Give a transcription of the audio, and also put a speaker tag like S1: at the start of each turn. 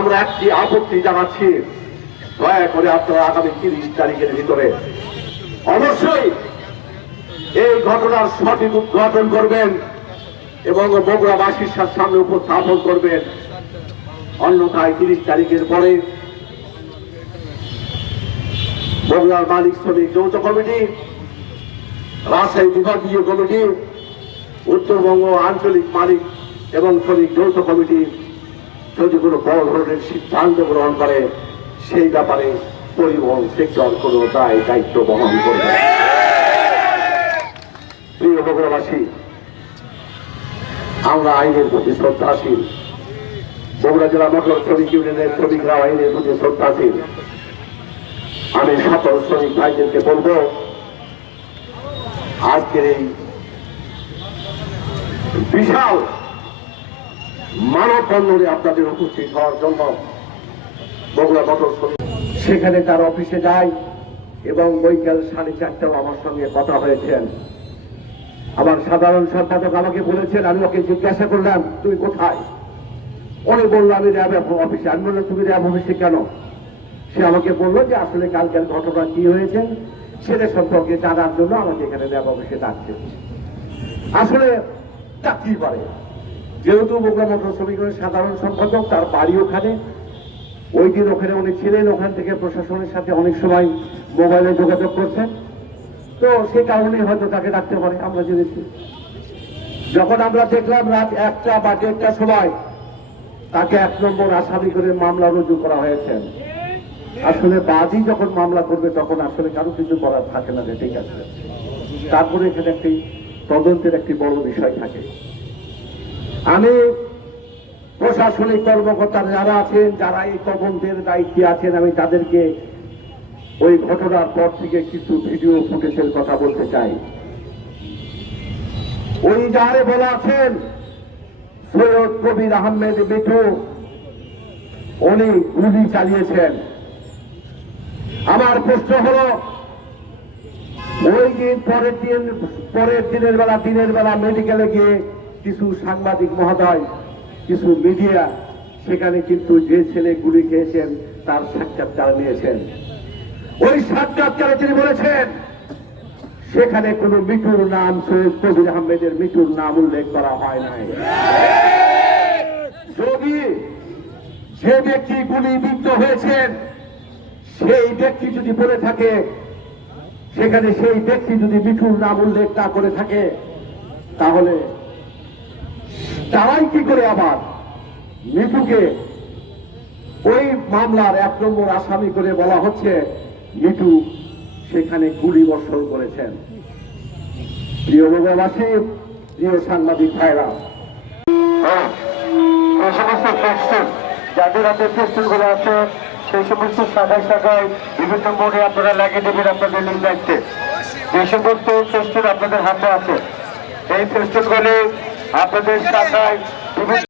S1: আমরা একটি আপত্তি জানাচ্ছি। দয়া করে আপনারা আগামী তিরিশ তারিখের ভিতরে অবশ্যই এই ঘটনার সঠিক উদ্ঘাটন করবেন এবং বগুড়াবাসীর সাথে সামনে উপস্থাপন করবেন। অন্যথায় তিরিশ তারিখের পরে বগুড়ার মালিক শ্রমিক যৌথ কমিটি, রাজশাহী বিভাগীয় কমিটি, উত্তরবঙ্গ আঞ্চলিক মালিক এবং শ্রমিক যৌথ কমিটি যদি কোনো বড় ধরনের সিদ্ধান্ত গ্রহণ করে, সেই ব্যাপারে পরিবহন সেক্টর কোনো দায়, দায়িত্ব বহন করবে প্রিয় বগুড়াবাসী, আমরা আইনের প্রতি শ্রদ্ধাশীল। বগুড়া জেলা মোটর শ্রমিক ইউনিয়নের শ্রমিকরা আইনের প্রতি শ্রদ্ধাশীল। আমি সকল শ্রমিক ভাইদেরকে বলব, আজকের এই বিশাল মানব বন্ধনে আপনাদের উপস্থিত হওয়ার জন্য বগুড়া সেখানে তার অফিসে যাই এবং বৈকাল সাড়ে চারটাও আমার সঙ্গে কথা হয়েছেন। আমার সাধারণ সম্পাদক আমাকে বলেছেন, আমি ওকে জিজ্ঞাসা করলাম তুমি কোথায়? উনি বলল আমি র্যাব অফিসে। আমি বললাম, তুমি র্যাব অফিসে কেন? সে আমাকে বলল যে, আসলে কালকের ঘটনা কি হয়েছে? সেটা সম্পর্কে জানার জন্য আমাকে এখানে র্যাব অফিসে ডাকছে। আসলে ডাকতেই পারে যেহেতু বগুড়া মোটর শ্রমিকের সাধারণ সম্পাদক, তার বাড়ি ওখানে। ওই দিন ওখানে উনি ছিলেন, ওখান থেকে প্রশাসনের সাথে অনেক সময় মোবাইলে যোগাযোগ করছেন। তো সে কারণে হয়তো তাকে ডাকতে পারে, আমরা জেনেছি। যখন আমরা দেখলাম রাত একটা বা দেড়টার সময় তাকে এক নম্বর আসামি করে মামলা রুজু করা হয়েছে। আসলে বাদী যখন মামলা করবে, তখন আসলে কারও কিছু করার থাকে না ঠিক আছে। তারপরে এখানে একটি তদন্তের একটি বড় বিষয় থাকে। আমি প্রশাসনিক কর্মকর্তা যারা আছেন, যারা এই তদন্তের দায়িত্বে আছেন, আমি তাদেরকে ওই ঘটনার পর থেকে কিছু ভিডিও ফুটেজের কথা বলতে চাই। ওই যারে বলা আছেন, সৈয়দ কবির আহমেদ মিঠু, উনি গুলি চালিয়েছেন। আমার প্রশ্ন হলো, ওই দিন পরের দিন, পরের দিনের বেলা দিনের বেলা মেডিকেলে গিয়ে কিছু সাংবাদিক মহোদয়, কিছু মিডিয়া, সেখানে কিন্তু যে ছেলে গুলি খেয়েছেন, তার সাক্ষাৎকার নিয়েছেন। ওই সাক্ষাৎকারে তিনি বলেছেন, সেখানে কোনো মিঠুর নাম সৈয়দ কবির আহমেদের মিঠুর নাম উল্লেখ করা হয় নাই। যদি যে ব্যক্তি গুলি গুলিবিদ্ধ হয়েছেন, সেই ব্যক্তি যদি বলে থাকে, সেখানে সেই ব্যক্তি যদি মিঠুর নাম উল্লেখ না করে থাকে, তাহলে তারাই কি করে আবার? মিঠুকে ওই মামলার এক নম্বর আসামি করে বলা হচ্ছে মিঠু সেখানে গুলি বর্ষণ করেছেন। প্রিয় লোকবাসী প্রিয় সাংবাদিক ভাইরা
S2: হ্যাঁ, এই সমস্ত ফেস্টুন যাদের হাতে ফেস্টুনগুলো আছে সেই সমস্ত শাখায় শাখায় বিভিন্ন মোড়ে আপনারা লাগিয়ে দেবেন আপনাদের নিজ দায়িত্বে যে সমস্ত ফেস্টুন আপনাদের হাতে আছে এই ফেস্টুন গুলি আপনাদের শাখায় বিভিন্ন